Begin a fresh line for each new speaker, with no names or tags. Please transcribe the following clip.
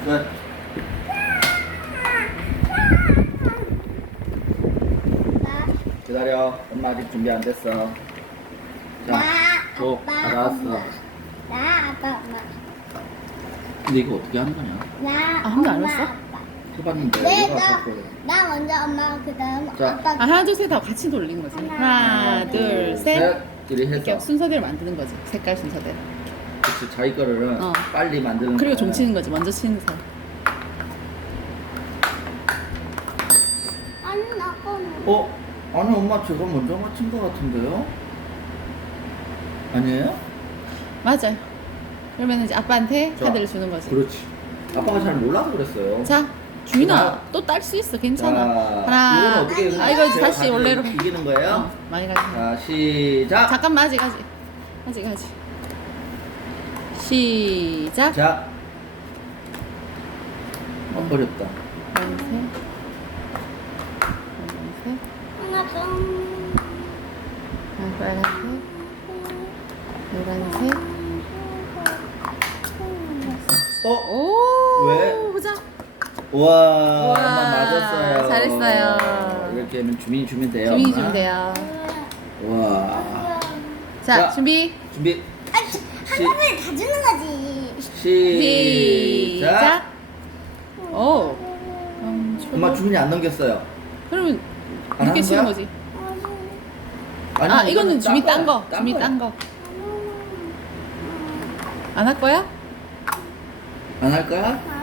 끝. 기다려. 엄마 아직 준비 안 됐어. 자, 줘. 알았어.
나 아빠 엄마.
근데 이거 어떻게 하는 거냐?
나
아, 한 번 안
엄마,
했어?
아빠.
해봤는데
네,
이거 갖고.
나 먼저 엄마 그다음
자.
아빠.
아, 하나, 둘, 셋 하고 같이 돌리는 거지. 하나, 둘, 셋.
이렇게
이렇게
해서.
순서대로 만드는 거지. 색깔 순서대로.
그치, 자기 거를
어.
빨리 만드는
그리고
거야.
종 치는 거지. 먼저 치는 사람.
아니 나 거는.
어? 아니 엄마 제가 먼저 맞힌 거 같은데요? 아니에요?
맞아요. 그러면 이제 아빠한테
자,
카드를 주는 거지.
그렇지. 아빠가 잘 몰라서 그랬어요.
자, 주인아,
자.
또 딸 수 있어.
자,
괜찮아.
이거는
하나.
어떻게
아, 이거
제가
다시
가지고
원래로.
이기는 거예요?
어, 많이 가지.
자, 시작.
잠깐만, 아직. 시작.
자. 어렵다.
파란색.
하나 좀.
빨간색. 노란색. 오.
왜?
보자.
우와,
우와,
엄마 맞았어요.
잘했어요.
이렇게 하면 주민이 주면 돼요.
주민이
엄마?
주면 돼요.
우와.
자,
자.
준비.
준비.
한 번에 다 주는 거지.
시작.
오.
엄마 주민이 안 넘겼어요.
그러면
안
이렇게
하는
치는
거야?
거지.
아니,
아, 이거는 주민
거야.
딴 거. 주민 딴 거. 안 할 거야?
안 할 거야?
아,